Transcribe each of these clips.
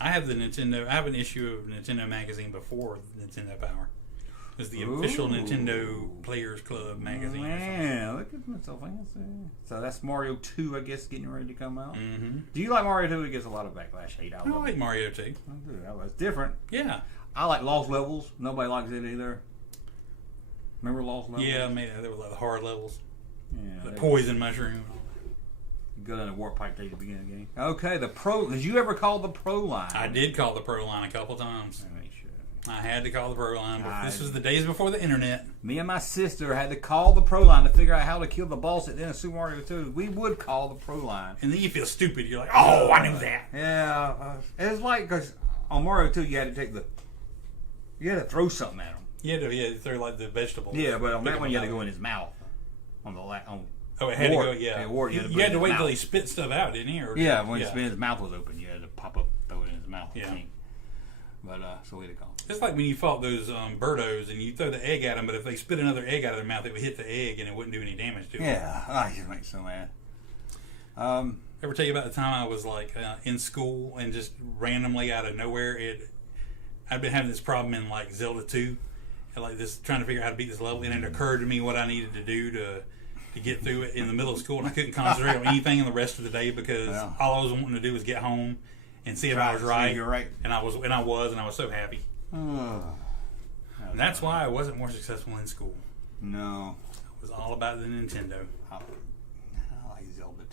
I have the Nintendo. I have an issue of Nintendo magazine before Nintendo Power. It was the official Nintendo Players Club magazine. Man, look at that, so fancy. So that's Mario 2, I guess, getting ready to come out. Mm-hmm. Do you like Mario 2? It gets a lot of backlash, hate. I like Mario 2. I do. It's different. Yeah. I like Lost Levels. Nobody likes it either. Remember Lost Levels? Yeah, there were like the hard levels. Yeah. The poison mushroom. You go down the warp pipe at the beginning of the game. Okay, the Pro. Did you ever call the Pro line? I did call the Pro line a couple times. I had to call the Pro line. But this was the days before the internet. Me and my sister had to call the Pro line to figure out how to kill the boss at the end of Super Mario 2. We would call the Pro line. And then you feel stupid. You're like, oh, I knew that. Yeah. It's like, because on Mario 2, you had to take you had to throw something at him. You had to throw like the vegetables. Yeah, but on that one, you had to go in his mouth. It had to go, yeah. You had to wait till he spit stuff out, didn't he? Yeah, when his mouth was open, you had to pop up, throw it in his mouth. Yeah. But, so we had to call him. It's like when you fought those Birdos and you throw the egg at them, but if they spit another egg out of their mouth, it would hit the egg and it wouldn't do any damage to it. Yeah, I just make so mad. Ever tell you about the time I was like in school and just randomly out of nowhere, I'd been having this problem in like Zelda 2, and like this trying to figure out how to beat this level, and it occurred to me what I needed to do to get through it in the middle of school, and I couldn't concentrate on anything in the rest of the day because all I was wanting to do was get home and see if I was right. You're right. And I was so happy. And that's why I wasn't more successful in school. No. It was all about the Nintendo. I like Zelda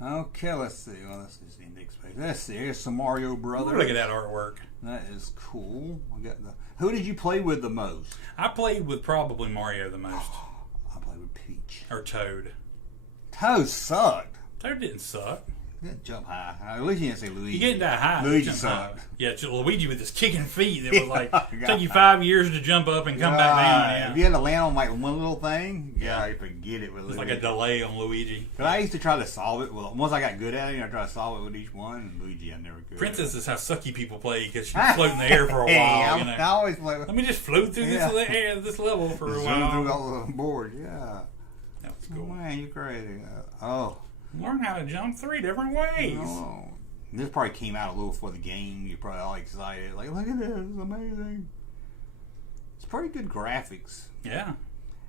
2. Okay, let's see. Well, let's just index page. Let's see. Here's some Mario Brothers. Look at that artwork. That is cool. We got Who did you play with the most? I played with probably Mario the most. I played with Peach. Or Toad. Toad sucked. Toad didn't suck. You didn't jump high. At least you didn't say Luigi. You get that high. Luigi sucked. Yeah, Luigi with his kicking feet. It was like, took you 5 years to jump up and come back down. Yeah. If you had to land on like one little thing, you forget it with Luigi. It's like a delay on Luigi. But I used to try to solve it. Well, once I got good at it, I tried to solve it with each one. And Luigi, I never could. Princess is how sucky people play because she can float in the air for a while. I always play with... Let me just float through this level for a while. Through all the board, yeah. That was cool. Oh, man, you're crazy. Learn how to jump 3 different ways. Oh. This probably came out a little before the game. You're probably all excited. Like, look at this. It's amazing. It's pretty good graphics. Yeah.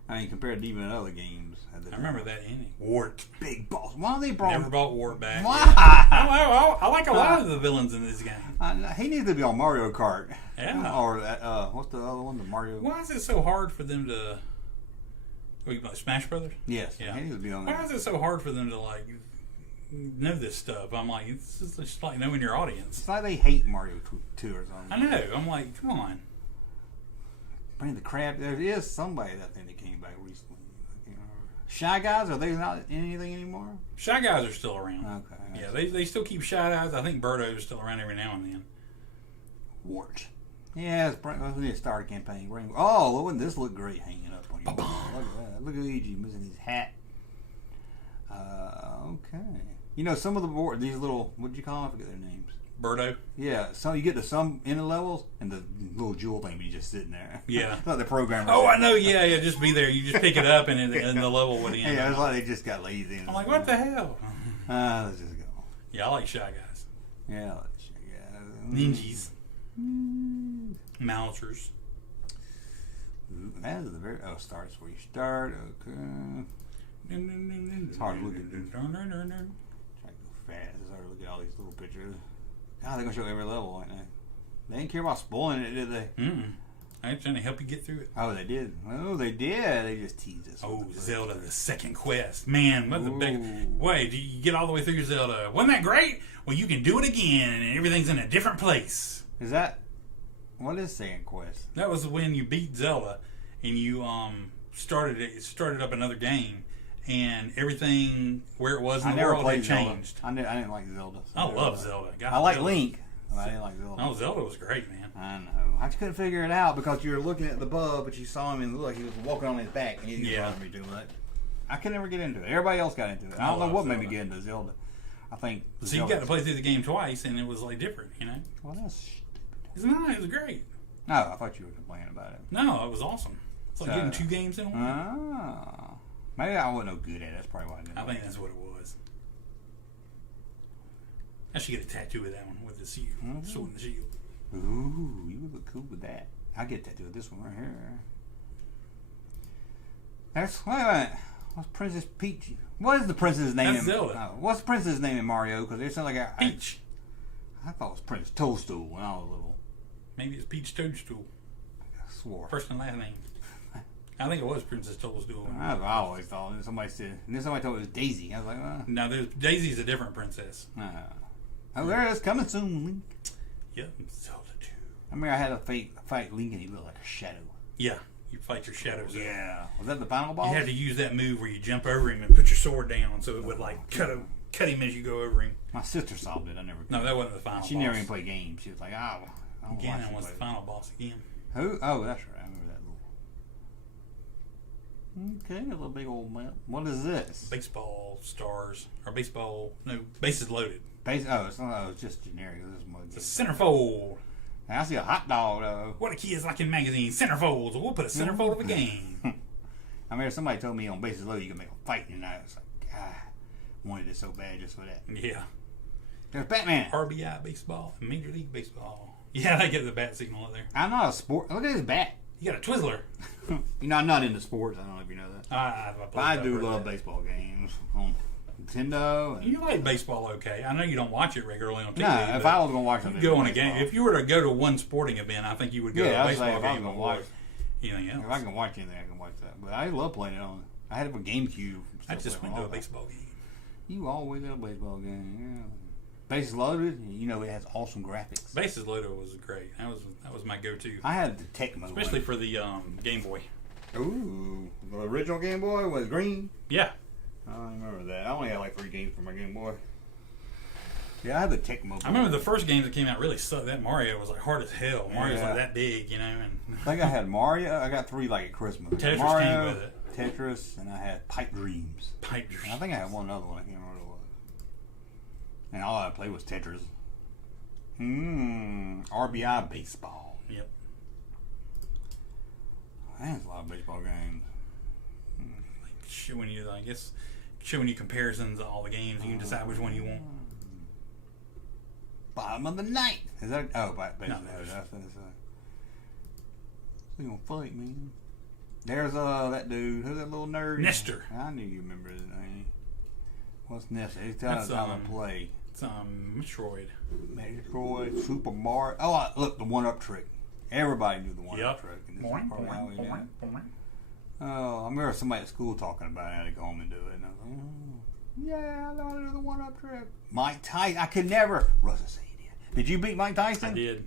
I mean, compared to even other games. I remember that ending. Wart. Big boss. Why they brought... Never brought Wart back. Why? I like a lot of the villains in this game. He needs to be on Mario Kart. Yeah. Or, what's the other one? The Mario... Why is it so hard for them to... Smash Brothers? Yes. Yeah. He needs to be on there. Why is it so hard for them to, like, know this stuff? I'm like, it's just like knowing your audience. It's like they hate Mario 2 or something. I know. I'm like, come on. Bring the crap. There is somebody that thing that came back recently. Shy Guys, are they not in anything anymore? Shy Guys are still around. Okay. Yeah, they still keep Shy Guys. I think Birdo is still around every now and then. Wart. Yeah, let's need to start a campaign. Oh, wouldn't this look great hanging up on you? Look at that. Look at Luigi missing his hat. Okay. You know, some of the board, these little, what did you call them? I forget their names. Birdo? Yeah, so you get to some inner levels, and the little jewel thing be just sitting there. Yeah. It's like the programmer. Oh, I know, yeah, just be there. You just pick it up, and the level would end. Yeah, it's like they just got lazy. I'm like, what the hell? Let's just go. Yeah, I like Shy Guys. Yeah, I like Shy Guys. Ninjas. Malchers. That is the very... Oh, starts where you start. Okay. It's hard to look at. Try to go fast. It's hard to look at all these little pictures. God, they're going to show every level, aren't they? They didn't care about spoiling it, did they? I was trying to help you get through it. Oh, they did. Oh, they did. They just teased us. Oh, Zelda, the second quest. Man, what the big... Wait, did you get all the way through Zelda? Wasn't that great? Well, you can do it again, and everything's in a different place. Is that... What is second quest? That was when you beat Zelda, and you started up another game, and everything where it was in the world had changed. I didn't like Zelda. I love Zelda. I like Link. I didn't like Zelda. Oh, Zelda was great, man. I know. I just couldn't figure it out because you were looking at the bub, but you saw him and look, he was walking on his back, and he didn't bother me too much. I could never get into it. Everybody else got into it. I don't know what made me get into Zelda. I think. So you got to play through the game twice, and it was like different, you know. Well, that's stupid. It's not. It was great. No, I thought you were complaining about it. No, it was awesome. It's like getting 2 games in one. Maybe I wasn't no good at it. That's probably why I didn't. I think that's what it was. I should get a tattoo of that one with the shield, sword and the shield. Ooh, you would look cool with that. I'll get a tattoo of this one right here. That's wait a minute. What's Princess Peach? What is the princess's name? That's Zelda. What's the princess's name in Mario? Because it sounds like Peach. I thought it was Princess Toadstool when I was little. Maybe it's Peach Toadstool. I swore. First and last name. I think it was Princess Toadstool. I always thought. And somebody said, and then somebody told me it was Daisy. I was like, no, Daisy's a different princess. Oh, there it is, coming soon, Link. Yep, Zelda 2. I mean, I had to fight Link, and he looked like a shadow. Yeah, you fight your shadows. Yeah, was that the final boss? You had to use that move where you jump over him and put your sword down, so it would like cut him as you go over him. My sister solved it. I never. No, that wasn't the final. She boss. never even played games. She was like, Ganon was the final boss again. Who? Oh, that's right. I remember that little. Okay, a little big old map. What is this? Baseball stars or baseball? No, bases loaded. It's just generic. This is it's a centerfold. I see a hot dog though. What a kids like in magazines, centerfolds. We'll put a centerfold of a game. I mean, if somebody told me on bases loaded you can make a fight, and I was like, God, wanted it so bad just for that. Yeah. There's Batman. RBI baseball, Major League Baseball. Yeah, I get the bat signal up there. I'm not a sport. Look at his bat. You got a Twizzler. I'm not into sports. I don't know if you know that. I do love baseball games on Nintendo. And you like baseball, okay? I know you don't watch it regularly on TV. No, if I was going to watch it, go on a game. If you were to go to one sporting event, I think you would go to a baseball game. If watch anything else. If I can watch anything, I can watch that. But I love playing it on. I had it for GameCube. I just went to a baseball game. You always at a baseball game, yeah. Bases loaded, you know it has awesome graphics. Bases loaded was great. That was my go-to. I had the Tecmo, especially for the Game Boy. Ooh, the original Game Boy was green. Yeah, I remember that. I only had like 3 games for my Game Boy. Yeah, I had the Tecmo. I remember the first games that came out really sucked. That Mario was like hard as hell. Mario's like that big, you know. And I think I had Mario. I got 3 like at Christmas. Tetris Mario, came with it. Tetris, and I had Pipe Dreams. Pipe Dreams. And I think I had one other one. I can't remember what it was. And all I played was Tetris. RBI baseball. Yep. That's a lot of baseball games. Showing you comparisons of all the games. You can decide which one you want. Bottom of the ninth. Is that? Oh, baseball. No, that's you gonna fight, man. There's that dude. Who's that little nerd? Nestor. I knew you remember his name. What's Nestor? He's telling us how to play. It's Metroid. Metroid, Super Mario. Oh, look, the one-up trick. Everybody knew the one-up trick. And this is probably how we did it. Oh, I remember somebody at school talking about how to go home and do it. And I was like, yeah, I know how to do the one-up trick. Mike Tyson. I could never. Russ is an idiot. Did you beat Mike Tyson? I did.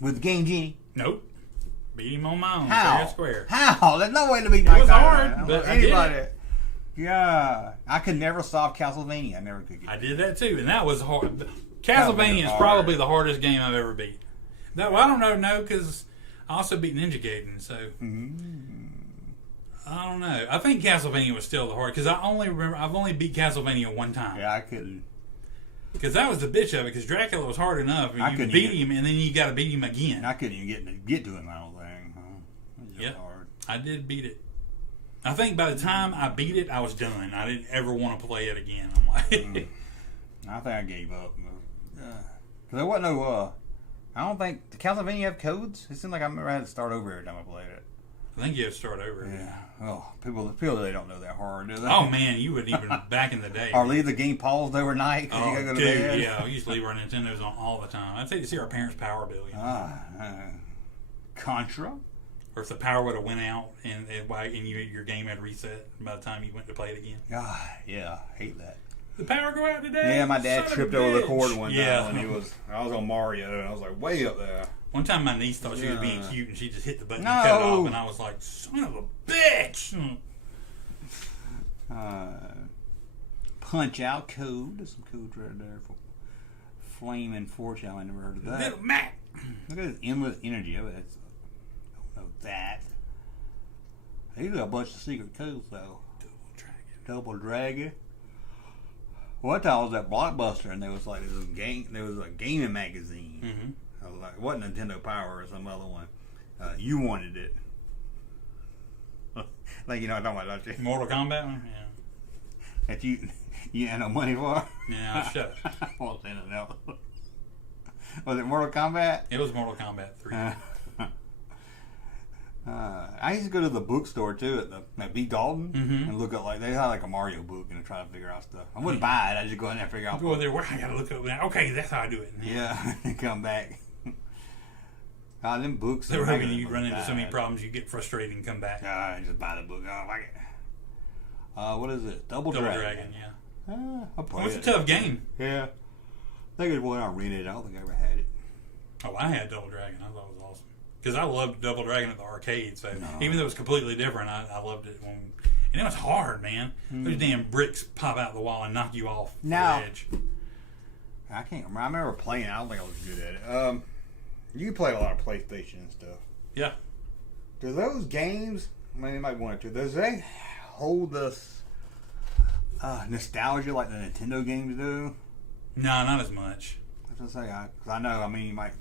With the Game Genie? Nope. Beat him on my own. How? Fair square. How? There's no way to beat Mike Tyson. It was hard, but anybody. Yeah, I could never solve Castlevania. I never could get I did that too, and that was hard. Castlevania is probably the hardest game I've ever beat. No, I don't know, because I also beat Ninja Gaiden, so I don't know. I think Castlevania was still the hardest, because I've only beat Castlevania one time. Yeah, I couldn't. Because that was the bitch of it, because Dracula was hard enough, and you beat him, and then you got to beat him again. And I couldn't even get to him, I don't think. Yeah, I did beat it. I think by the time I beat it, I was done. I didn't ever want to play it again. I'm like, I think I gave up. Because there wasn't no. I don't think the Castlevania have codes. It seemed like I remember I had to start over every time I played it. I think you have to start over. Yeah. Oh, people they don't know that hard, do they? Oh man, you would even back in the day. Or leave the game paused overnight because you gotta go to bed. Yeah, we used to leave our Nintendos on all the time. I'd say to see our parents' power bill. You know? Contra. Or if the power would have went out and your game had reset by the time you went to play it again. God, yeah, hate that. The power go out today. Yeah, my dad tripped over the cord one time when I was on Mario and I was like way up there. One time my niece thought she was being cute and she just hit the button and cut it off, and I was like, son of a bitch. Punch Out code. There's some codes right there for Flame and Fortune. I never heard of that. Little Mac. Look at this endless energy. I don't know that. These are a bunch of secret codes though. Double Dragon. One time I was at Blockbuster and there was a gaming magazine. Mm-hmm. I was like, it wasn't Nintendo Power or some other one. You wanted it. Like, you know what I'm talking about, don't you? Mortal Kombat one? Yeah. You had no money for? Yeah, shut up. Well, then no. Was it Mortal Kombat? It was Mortal Kombat 3. I used to go to the bookstore too at B. Dalton Mm-hmm. and look up they had like a Mario book and try to figure out stuff. I wouldn't buy it. I just go in there and figure out. Go there. Where I gotta look up now. Okay, that's how I do it. Yeah, and come back. Them books. They were hoping you'd run into so many problems you get frustrated and come back. I just buy the book. I don't like it. What is it? Double Dragon. Yeah. I'll play It's a tough game. Yeah. I think it was one I rented. I don't think I ever had it. Oh, I had Double Dragon. I thought it was awesome. Because I loved Double Dragon at the arcade. So even though it was completely different, I loved it. And it was hard, man. Those damn bricks pop out the wall and knock you off the edge. I can't remember. I remember playing it. I don't think I was good at it. You play a lot of PlayStation and stuff. Yeah. Do those games, maybe you might want to, does they hold us nostalgia like the Nintendo games do? No, not as much. I was going to say, because I know, I mean, you might,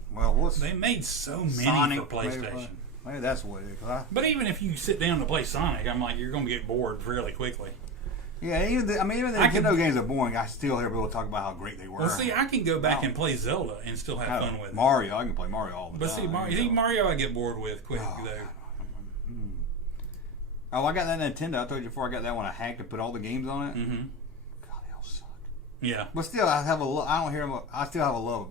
they made so many Sonic, for PlayStation. Maybe that's what it is. But even if you sit down to play Sonic, I'm like, you're going to get bored fairly quickly. Yeah, even the Nintendo games are boring. I still hear people talk about how great they were. Well, see, I can go back and play Zelda and still have fun with it. Mario, I can play Mario all the time. But see, Mario I get bored with quick, though. Oh, I got that Nintendo. I told you before I got that one. I hacked to put all the games on it. Mm-hmm. God, they all suck. Yeah. But still, I don't hear them. I still have a love.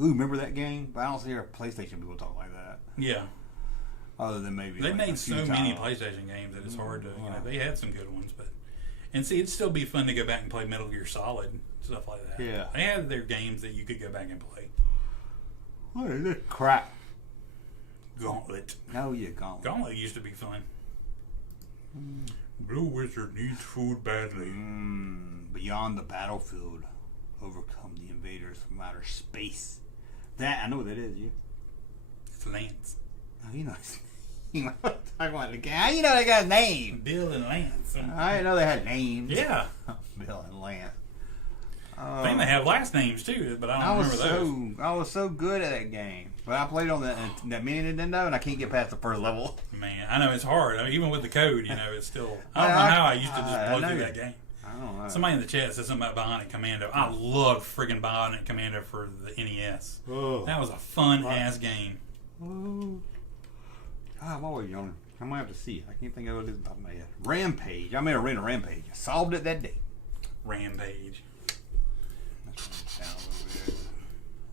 Ooh, remember that game? But I don't hear PlayStation people talk like that. Yeah. Other than maybe they made so many PlayStation games that it's hard to. They had some good ones, but it'd still be fun to go back and play Metal Gear Solid, stuff like that. Yeah. They had their games that you could go back and play. What is this crap? Gauntlet. No, yeah, Gauntlet. Gauntlet used to be fun. Blue Wizard needs food badly. Beyond the battlefield, overcome the invaders from outer space. That I know what that is. You. It's Lance. Oh, you know. You know that guy's name? Bill and Lance. I didn't know they had names. Yeah. Bill and Lance. I think they have last names too, but I don't remember those. I was so good at that game. But I played on that mini Nintendo and I can't get past the first level. Man, I know it's hard. I mean, even with the code, it's still... I don't know how I used to just blow through that game. I don't know. Somebody in the chat said something about Bionic Commando. I love friggin' Bionic Commando for the NES. Oh. That was a fun-ass game. Oh. I'm always yawning. I might have to see it. I can't think of what it is about my head. Rampage. I made a Rampage. I solved it that day. Rampage.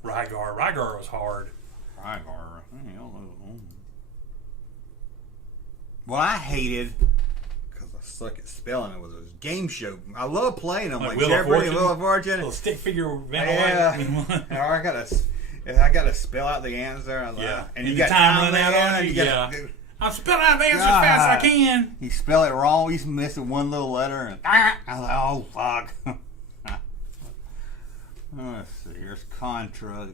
Rygar was hard. Rygar. What I hated, because I suck at spelling it, was a game show. I love playing them. Like Jeopardy, Wheel of Fortune. Little stick figure. Yeah. I got to spell out the answer. And you got time running out on it. I'm spelling out the answer as fast as I can. You spell it wrong. You miss one little letter. And I was like, oh, fuck. Let's see. Here's Contra.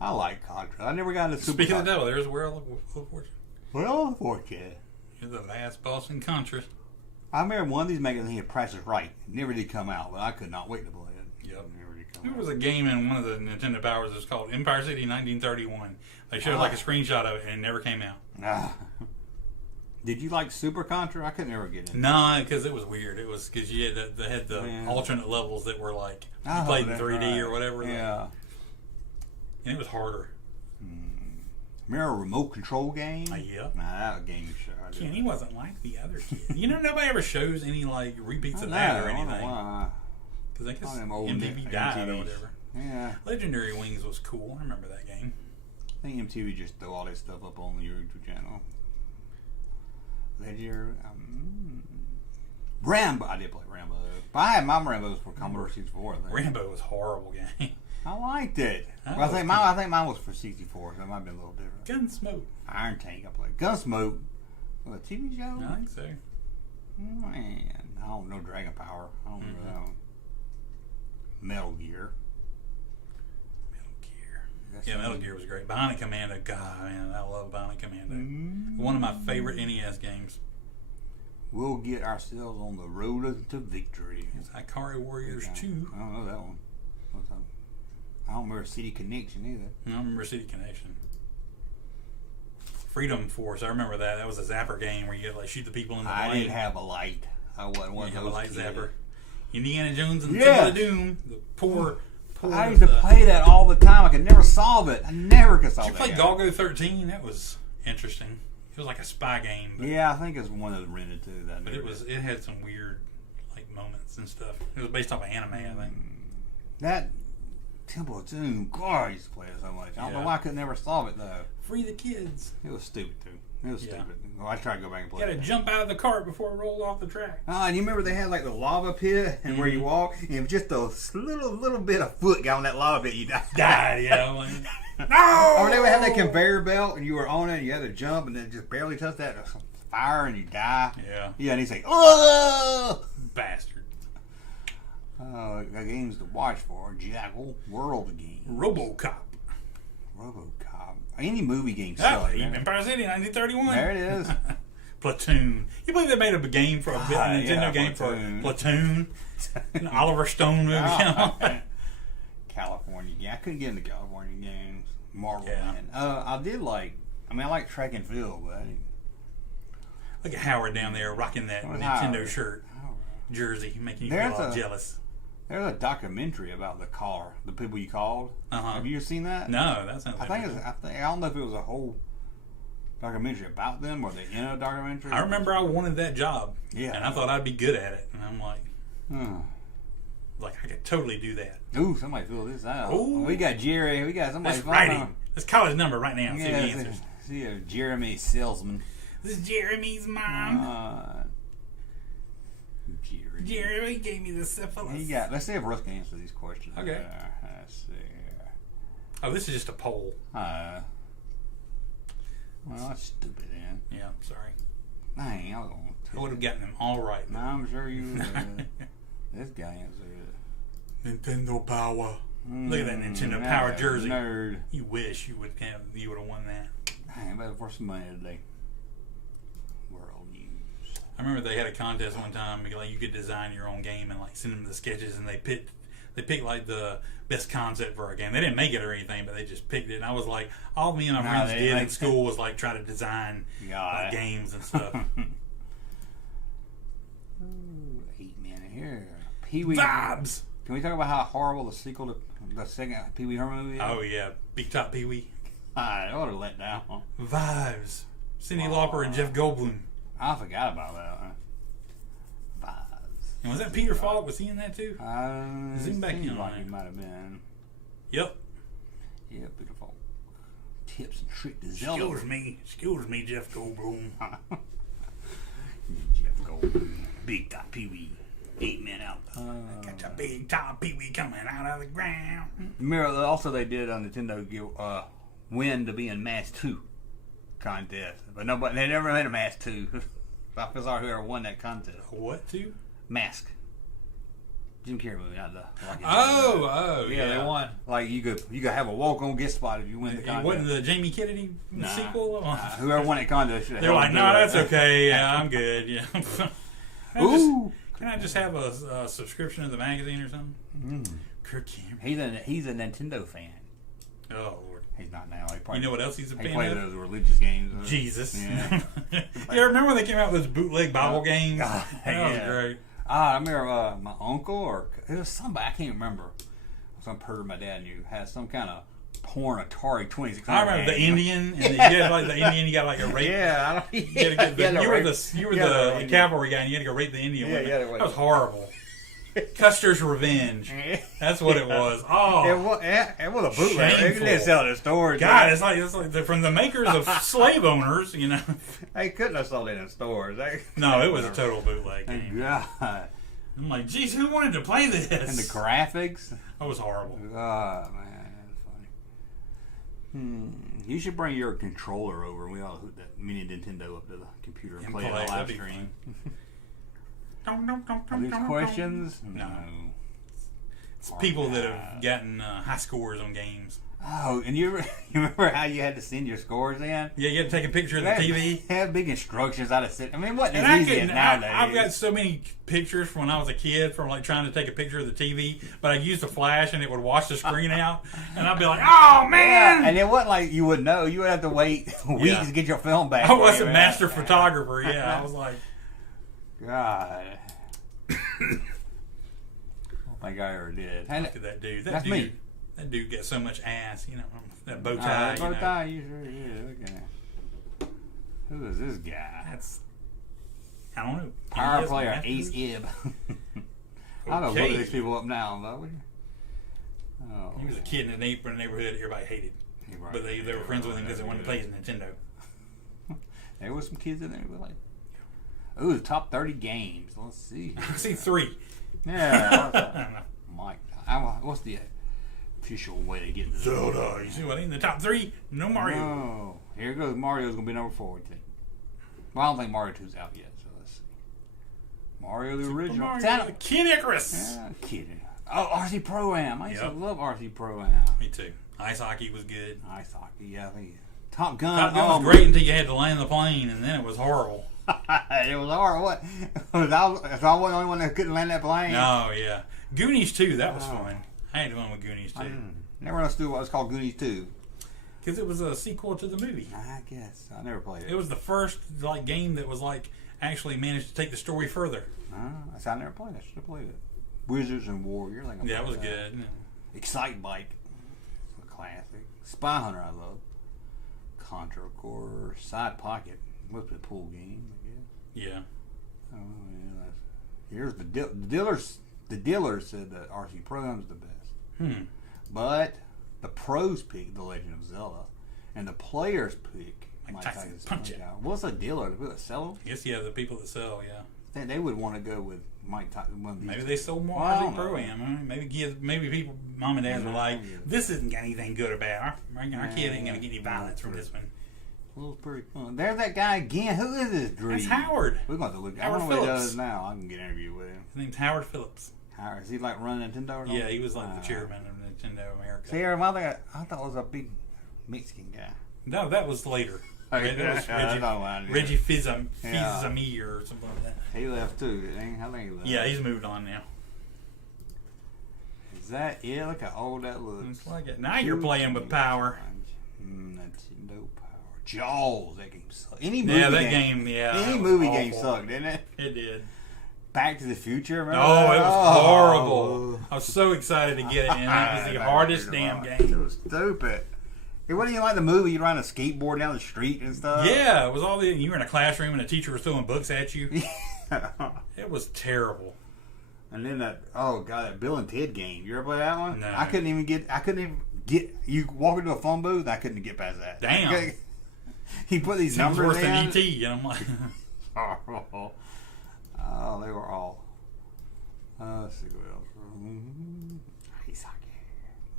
I like Contra. I never got into Super Speaking of the devil, there's Wheel of Fortune. Wheel of Fortune. You're the last boss in Contra. I remember one of these magazines had Price is Right. It never did come out, but I could not wait to play it. Yep. There was a game in one of the Nintendo Powers that was called Empire City 1931. They showed like a screenshot of it and it never came out. Did you like Super Contra? I could never get it. No, because it was weird. It was because you had the alternate levels that were like you played in 3D or whatever. Yeah. And it was harder. Remember a remote control game? Yeah. Nah, that game sure. Kenny wasn't like the other kid. Nobody ever shows any like repeats of that or anything. Because I guess MTV died or whatever. Yeah. Legendary Wings was cool. I remember that game. I think MTV just throw all this stuff up on your YouTube channel. Legendary. Rambo. I did play Rambo. But I had my Rambos for Commodore 64. Rambo was a horrible game. I liked it. I think mine was for 64, so it might have been a little different. Gunsmoke. Iron Tank. I played Gunsmoke. A TV show? I think so. Man, I don't know. Dragon Power. I don't remember that one. Metal Gear. Metal Gear was great. Bionic Commando. God, man, I love Bionic Commando. One of my favorite NES games. We'll get ourselves on the road to victory. It's Ikari Warriors 2. I don't know that one. I don't remember City Connection either. I don't remember City Connection. Freedom Force. I remember that. That was a zapper game where you could shoot the people in the light. I didn't have a light. I wasn't one of those a light kids. zapper. Indiana Jones and the Temple of Doom. The poor. I used to play that all the time. I could never solve it. I never could solve it. Did you play Golgo 13? That was interesting. It was like a spy game. Yeah, I think it's one of the rented too. But it had some weird like moments and stuff. It was based off of anime, I think. That Temple of Doom, God, I used to play it so much. I don't know why I could never solve it though. Free the kids. It was stupid too. It was stupid. Well, I tried to go back and play. You got to jump out of the cart before it rolled off the track. And you remember they had like the lava pit and where you walk, and just a little bit of foot got on that lava pit, you died. Yeah. Like, no! Or they would have that conveyor belt, and you were on it, and you had to jump, and then just barely touch that fire, and you die. Yeah. Yeah, and he's like, oh! Bastard. The games to watch for Jackal World Game. RoboCop. Any movie game silly. Empire City, 1931. There it is. Platoon. You believe they made up a game for a Nintendo game Platoon. For Platoon? An Oliver Stone movie. California. Yeah, I couldn't get into California games. Marvel Man. I like track and field, but I didn't. Look at Howard down there rocking that Nintendo shirt. Jersey, making you feel all jealous. There's a documentary about the people you called. Have you ever seen that? No, that sounds. I don't know if it was a whole documentary about them or the documentary. I remember I wanted that job. Yeah, and I thought I'd be good at it, and I'm like, I could totally do that. Ooh, somebody fill this out. Ooh. We got Jerry. We got somebody. Let's write him. Let's call his number right now. And see the answers. See Jeremy Salesman. This is Jeremy's mom. Jeremy gave me the syphilis. Let's see if Russ can answer these questions. Okay. Let's see. Oh, this is just a poll. Well, that's stupid, then. Yeah, sorry. Dang, I would have gotten them all right. No, I'm sure you would. This guy answered it. Nintendo Power. Look at that Nintendo Power jersey. Nerd. You wish you would have won that. Dang, better for some money today. World News. I remember they had a contest one time. Like you could design your own game and like send them the sketches, and they picked like the best concept for a game. They didn't make it or anything, but they just picked it. And I was like, all me and my friends did in school was like try to design games and stuff. 8 minutes here. Pee-wee Vibes. Can we talk about how horrible the sequel to the second Pee-wee Herman movie is? Oh yeah, Big Top Pee-wee. I ought to let down. Vibes. Cyndi Lauper and Jeff Goldblum. I forgot about that. Vibes. And was that Peter Falk? Was he in that too? Zoom back in. Like he might have been. Yep. Yeah, Peter Falk. Tips and tricks to Zelda. Excuse me, Jeff Goldblum. Jeff Goldblum. Big Top Pee-wee. 8 men out. Got your Big Top Pee-wee coming out of the ground. Remember, also they did on Nintendo win to be in Mask 2 contest. But nobody, they never made a Mask 2. I feel sorry whoever won that contest. What 2? Mask. Jim Carrey movie, not the. Yeah, they won. Like you could have a walk-on guest spot if you win the contest. It wasn't the Jamie Kennedy sequel. Whoever won that contest. They're like, no, that's okay. Yeah, I'm good. Yeah. Can I just have a subscription to the magazine or something? Kirk Cameron. He's a Nintendo fan. Oh Lord. He's not now. You know what else he's a fan of? He plays those religious games. Jesus. Yeah. You remember when they came out with those bootleg Bible games? That was great. I remember my uncle, or it was somebody, I can't remember. Some pervert my dad knew had some kind of porn Atari 2600. I remember the Indian, and you had like the Indian. You got like a rape. Yeah, you were the cavalry guy, and you had to go rape the Indian. Yeah, that was horrible. Custer's Revenge. That's what it was. Oh, it was a bootleg. They didn't sell it in stores. God, it's like from the makers of slave owners. You know, they couldn't have sold it in stores. No, it was a total bootleg game. God, I'm like, geez, who wanted to play this? And the graphics. That was horrible. Oh man, that's funny. You should bring your controller over. We all hook that mini Nintendo up to the computer and play it on live stream. Are these questions? No. It's people that have gotten high scores on games. Oh, and you remember how you had to send your scores in? Yeah, you had to take a picture of the TV. They had big instructions how to sit. I mean, what is easy nowadays? I've got so many pictures from when I was a kid from like trying to take a picture of the TV, but I used a flash and it would wash the screen out, and I'd be like, "Oh man!" Yeah, and it wasn't like you would know. You would have to wait weeks to get your film back. I wasn't master photographer. Yeah, I was like, God. Like I ever did. Look at that dude. That's me. That dude gets so much ass. You know, that bow tie. Bow tie, you sure did. Look at that. Who is this guy? I don't know. Power player Ace Ib. I don't know what these people up now, though. Oh. He was a kid in the neighborhood everybody hated. Right. But they were friends with him because they wanted to play his Nintendo. There was some kids in there who were like, ooh, the top 30 games. Let's see. I see 3. Yeah. Mike, what's the official way to get Zelda? You see what in the top 3? No Mario. No. Here goes Mario's going to be number 4, I think. Well, I don't think Mario 2's out yet, so let's see. Mario the original. Mario, Kid Icarus. Yeah, kidding. Oh, RC Pro-Am. I used to love RC Pro-Am. Me too. Ice hockey was good. Ice hockey, yeah. I think Top Gun. Top Gun was great until you had to land the plane, and then it was horrible. It was horrible. What? Was I wasn't the only one that couldn't land that plane? No, yeah. Goonies 2, that was fun. I had fun with Goonies 2. Never understood what was called Goonies 2. Because it was a sequel to the movie. I guess. I never played it. It was the first game that was actually managed to take the story further. I never played it. I should have played it. Wizards and Warriors. Yeah, it was good. Excite Bike. It's a classic. Spy Hunter I love. Contra Core. Side Pocket. Must be a pool game, I guess. Yeah. Oh, yeah. Here's the dealers. The dealers said that RC Pro-Am is the best. But the pros pick The Legend of Zelda, and the players pick Mike Tyson's Punch Out. What's a dealer? The people that sell them? Yes, yeah, the people that sell, yeah. I think they would want to go with Mike Tyson. Maybe they sold more RC Pro-Am. Maybe people, mom and dad were like, this isn't got anything good about our kid ain't going to get any violence from this one. Well, it's pretty fun. There's that guy again. Who is this Dream? It's Howard. We're going to look. Howard I don't know what he Phillips. does now. I can get an interview with him. His name's Howard Phillips. Howard, is he like running Nintendo or something? Yeah, he was like the chairman of Nintendo America. See, I thought it was a big Mexican guy. No, that was later. That was Reggie Fils-Aimé or something like that. He left too, didn't he? I think he left. Yeah, he's moved on now. Is that it? Look how old that looks. Looks like it. Now you're playing with power. Nintendo Power. Jaws, that game sucked. Any movie any movie game sucked, didn't it? It did. Back to the Future, remember? Oh, it was horrible. I was so excited to get it, and it was the hardest damn game. It was stupid. It wasn't even like the movie. You ride a skateboard down the street and stuff. Yeah, it was all you were in a classroom and the teacher was throwing books at you. It was terrible. And then that Bill and Ted game. You ever play that one? No. I couldn't even get. You walk into a phone booth. I couldn't get past that. Damn. He put these Sounds numbers worse in. than E.T. And I'm like, oh, they were all. Let's see what else. Ice hockey.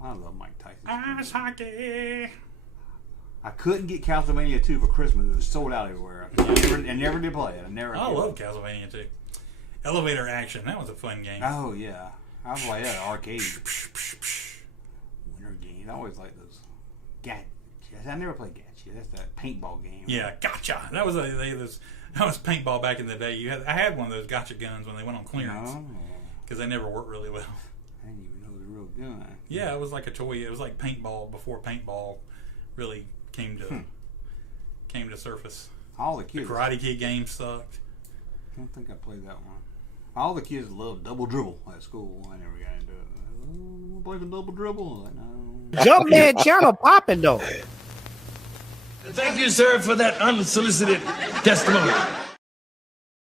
I love Mike Tyson. ice hockey. I couldn't get Castlevania 2 for Christmas. It was sold out everywhere. I never did play it. I love Castlevania 2. Elevator Action. That was a fun game. Oh, yeah. I played that at arcade. Winter games. I always like those. Gotcha. I never played Gotcha. That's that paintball game. Yeah, Gotcha. That was paintball back in the day. I had one of those Gotcha guns when they went on clearance. Because they never worked really well. I didn't even know it was a real gun. Yeah, it was like a toy. It was like paintball before paintball really came to surface. All the kids. The Karate Kid game sucked. I don't think I played that one. All the kids loved double dribble at school. I never got into it. Play some double dribble. Like, no. Junkman channel popping though. Thank you, sir, for that unsolicited testimony.